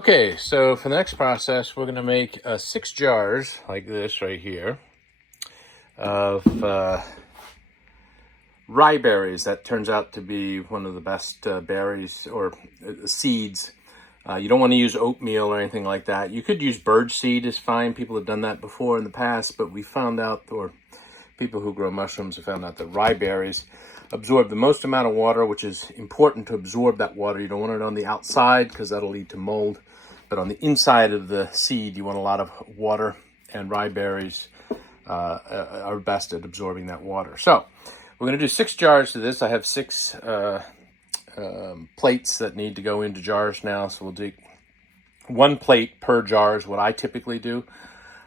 Okay, so for the next process, we're going to make 6 jars like this right here of rye berries. That turns out to be one of the best berries or seeds. You don't want to use oatmeal or anything like that. You could use bird seed, is fine. People have done that before in the past, but we found out, or people who grow mushrooms have found out, that rye berries absorb the most amount of water, which is important to absorb that water. You don't want it on the outside because that'll lead to mold. But on the inside of the seed, you want a lot of water, and rye berries are best at absorbing that water. So we're going to do 6 jars to this. I have 6 plates that need to go into jars now. So we'll do 1 plate per jar is what I typically do.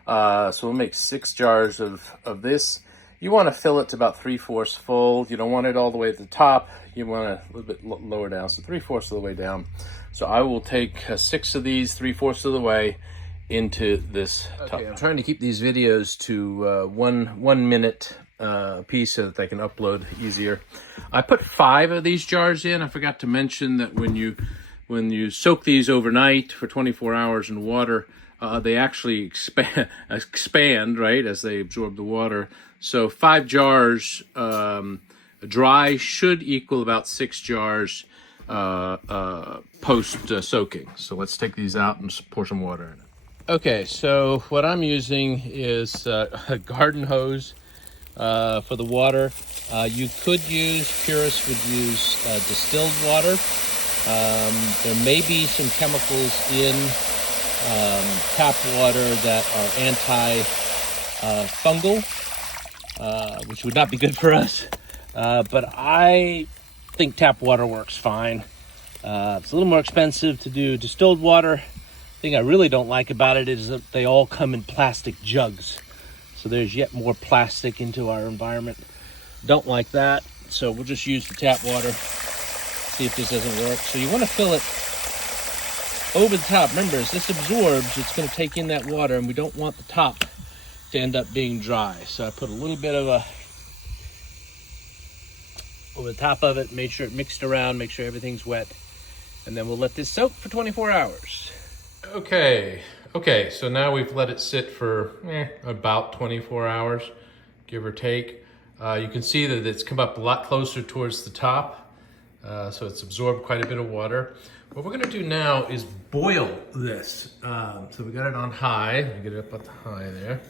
So we'll make 6 jars of this. You want to fill it to about 3/4 full. You don't want it all the way at the top. You want it a little bit lower down, so 3/4 of the way down. So I will take 6 of these 3/4 of the way into this tub. Okay, I'm trying to keep these videos to one minute piece so that they can upload easier. I put 5 of these jars in. I forgot to mention that when you soak these overnight for 24 hours in water, they actually expand, right, as they absorb the water. So 5 jars dry should equal about 6 jars post soaking. So let's take these out and pour some water in it. Okay, so what I'm using is a garden hose for the water. You could use, purists would use distilled water. There may be some chemicals in tap water that are anti-fungal, which would not be good for us. But I think tap water works fine. It's a little more expensive to do distilled water. The thing I really don't like about it is that they all come in plastic jugs. So there's yet more plastic into our environment. Don't like that. So we'll just use the tap water, see if this doesn't work. So you want to fill it over the top. Remember, as this absorbs, it's going to take in that water, and we don't want the top to end up being dry. So I put a little bit of over the top of it, made sure it mixed around, make sure everything's wet, and then we'll let this soak for 24 hours. Okay, so now we've let it sit for about 24 hours, give or take. You can see that it's come up a lot closer towards the top, so it's absorbed quite a bit of water. What we're gonna do now is boil this. So we got it on high, get it up at the high there.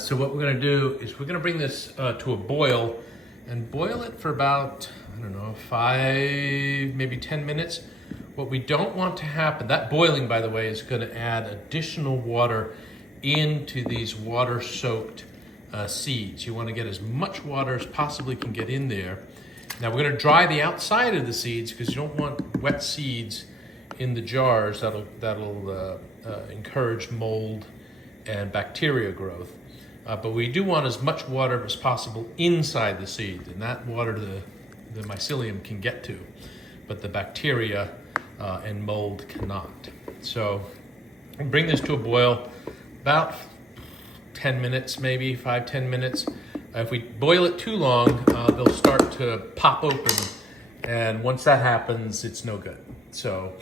So what we're gonna do is we're gonna bring this to a boil and boil it for about, I don't know, 5, maybe 10 minutes. What we don't want to happen, that boiling, by the way, is gonna add additional water into these water-soaked seeds. You wanna get as much water as possibly can get in there. Now we're gonna dry the outside of the seeds because you don't want wet seeds in the jars. That'll encourage mold and bacteria growth. But we do want as much water as possible inside the seeds, and that water the mycelium can get to, but the bacteria and mold cannot. So bring this to a boil about 10 minutes, maybe 5-10 minutes. If we boil it too long, they'll start to pop open, and once that happens, it's no good. So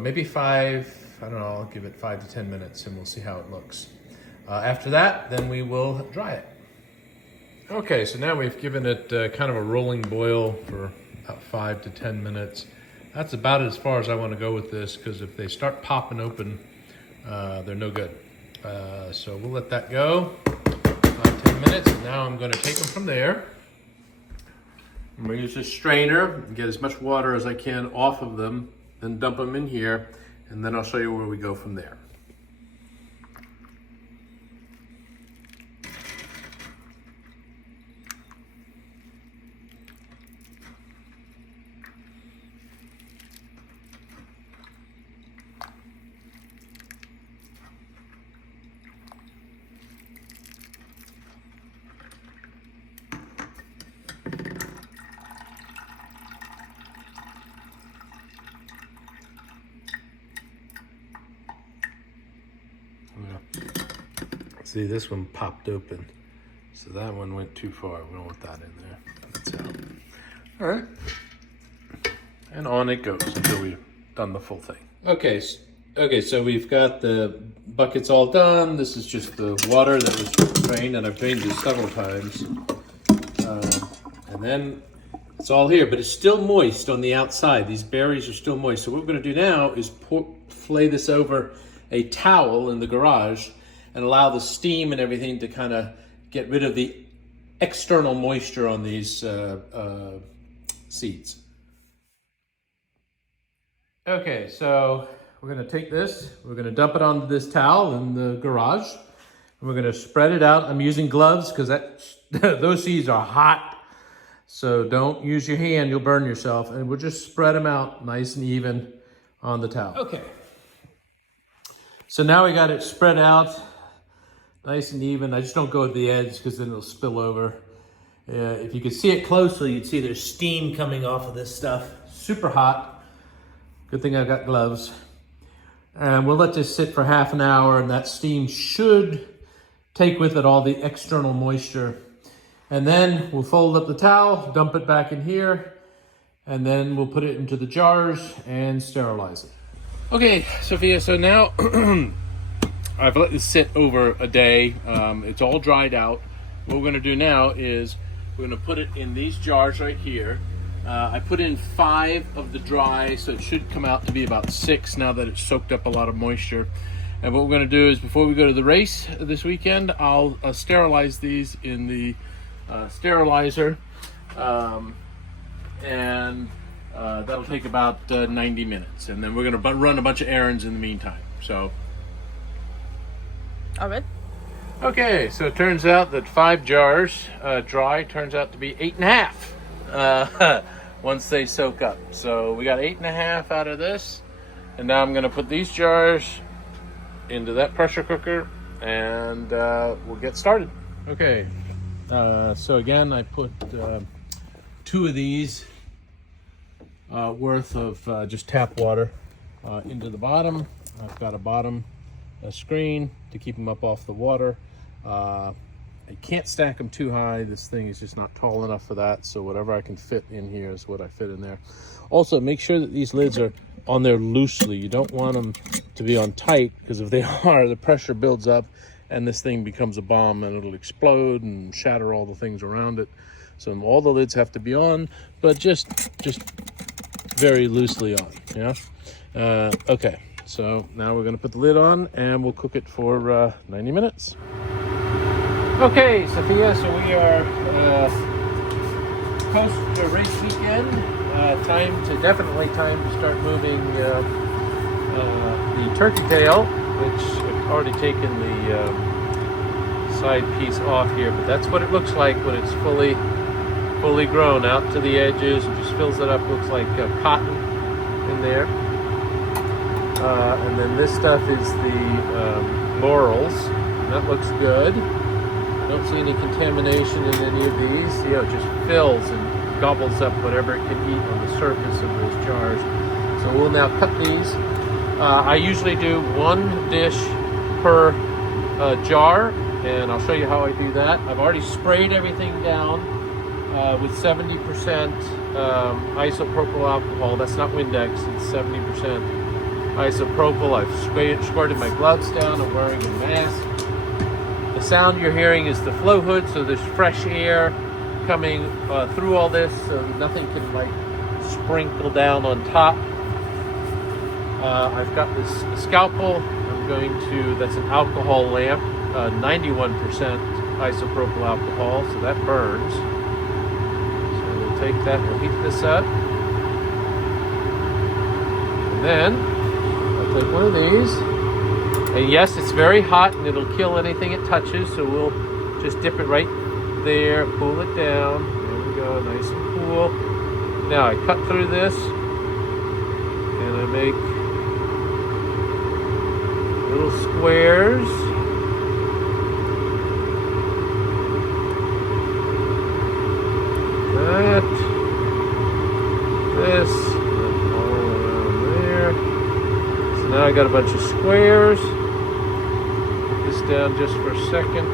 maybe I don't know, I'll give it 5 to 10 minutes and we'll see how it looks. After that, then we will dry it. Okay, so now we've given it kind of a rolling boil for about 5 to 10 minutes. That's about as far as I want to go with this, because if they start popping open, they're no good. So we'll let that go 5-10 minutes, and now I'm going to take them from there. I'm going to use this strainer and get as much water as I can off of them, then dump them in here, and then I'll show you where we go from there. See, this one popped open, so that one went too far. We don't want that in there. That's out. All right, and on it goes until we've done the full thing. Okay, okay, so we've got the buckets all done. This is just the water that was drained, and I've drained this several times. And then it's all here, but it's still moist on the outside. These berries are still moist. So what we're gonna do now is flay this over a towel in the garage and allow the steam and everything to kind of get rid of the external moisture on these seeds. Okay, so we're gonna take this, we're gonna dump it onto this towel in the garage, and we're gonna spread it out. I'm using gloves because those seeds are hot, so don't use your hand, you'll burn yourself. And we'll just spread them out nice and even on the towel. Okay, so now we got it spread out nice and even. I just don't go to the edge because then it'll spill over. If you could see it closely, you'd see there's steam coming off of this stuff. Super hot. Good thing I got gloves. And we'll let this sit for half an hour, and that steam should take with it all the external moisture. And then we'll fold up the towel, dump it back in here, and then we'll put it into the jars and sterilize it. Okay, Sophia, so now I've let this sit over a day. It's all dried out. What we're gonna do now is we're gonna put it in these jars right here. I put in 5 of the dry, so it should come out to be about 6 now that it's soaked up a lot of moisture. And what we're going to do is, before we go to the race this weekend, I'll sterilize these in the sterilizer, and that'll take about 90 minutes. And then we're going to run a bunch of errands in the meantime. So, all right. Okay, so it turns out that 5 jars dry turns out to be 8.5. Once they soak up. So we got 8.5 out of this, and now I'm going to put these jars into that pressure cooker, and we'll get started. Okay, so again, I put 2 of these worth of just tap water into the bottom. I've got a bottom screen to keep them up off the water. I can't stack them too high. This thing is just not tall enough for that. So whatever I can fit in here is what I fit in there. Also, make sure that these lids are on there loosely. You don't want them to be on tight, because if they are, the pressure builds up and this thing becomes a bomb, and it'll explode and shatter all the things around it. So all the lids have to be on, but just very loosely on, yeah? Okay, so now we're gonna put the lid on and we'll cook it for 90 minutes. Okay, Sophia, so we are post the race weekend. Definitely time to start moving the turkey tail, which I've already taken the side piece off here, but that's what it looks like when it's fully grown out to the edges and just fills it up. Looks like cotton in there. And then this stuff is the laurels. That looks good. Don't see any contamination in any of these. See how it just fills and gobbles up whatever it can eat on the surface of those jars. So we'll now cut these. I usually do 1 dish per jar, and I'll show you how I do that. I've already sprayed everything down with 70% isopropyl alcohol. That's not Windex, it's 70% isopropyl. I've squirted my gloves down. I'm wearing a mask. The sound you're hearing is the flow hood, so there's fresh air coming through all this, so nothing can like sprinkle down on top. I've got this scalpel. I'm going to, that's an alcohol lamp, 91% isopropyl alcohol, so that burns. So we'll take that, we'll heat this up. And then I'll take one of these. And yes, it's very hot and it'll kill anything it touches, so we'll just dip it right there, pull it down. There we go, nice and cool. Now I cut through this and I make little squares. That, this, and all around there. So now I got a bunch of squares. Down just for a second.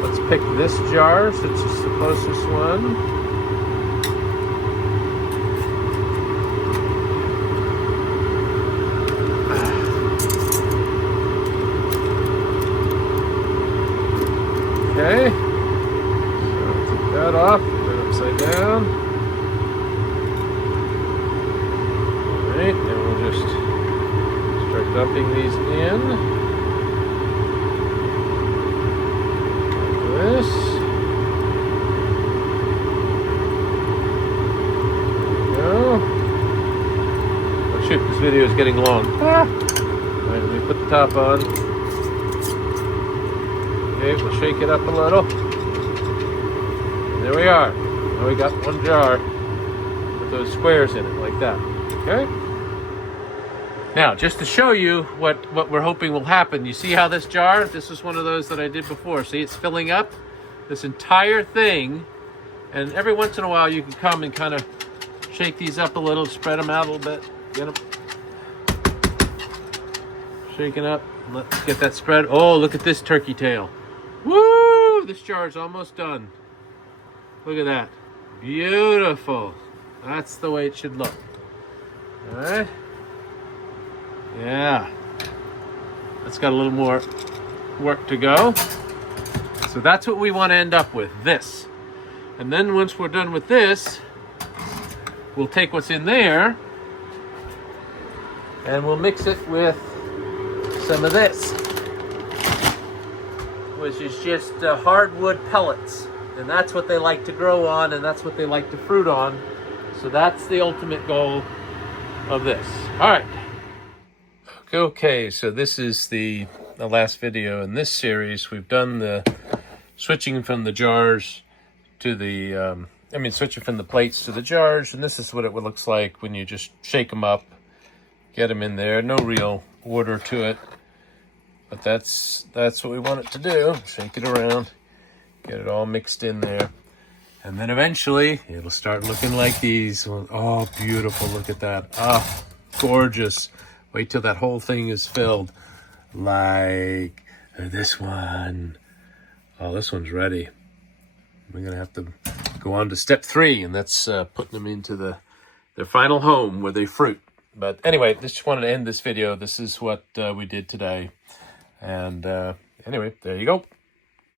Let's pick this jar since it's the closest one. first. Start dumping these in. Like this. There we go. Oh shoot, this video is getting long. All right, let me put the top on. Okay, we'll shake it up a little. There we are. Now we got one jar with those squares in it, like that. Okay? Now, just to show you what we're hoping will happen, you see how this jar, this is one of those that I did before. See, it's filling up this entire thing. And every once in a while, you can come and kind of shake these up a little, spread them out a little bit. Get them shaking up. Let's get that spread. Oh, look at this turkey tail. Woo! This jar is almost done. Look at that. Beautiful. That's the way it should look. All right. Yeah. That's got a little more work to go. So that's what we want to end up with, this. And then once we're done with this, we'll take what's in there and we'll mix it with some of this, which is just hardwood pellets. And that's what they like to grow on, and that's what they like to fruit on. So that's the ultimate goal of this. All right. Okay, so this is the last video in this series. We've done the switching from the jars to the, switching from the plates to the jars. And this is what it looks like when you just shake them up, get them in there. No real order to it. But that's what we want it to do. Shake it around. Get it all mixed in there. And then eventually, it'll start looking like these. Oh, beautiful. Look at that. Ah, gorgeous. Wait till that whole thing is filled. Like this one. Oh, this one's ready. We're going to have to go on to step 3, and that's putting them into their final home where they fruit. But anyway, just wanted to end this video. This is what we did today. And anyway, there you go.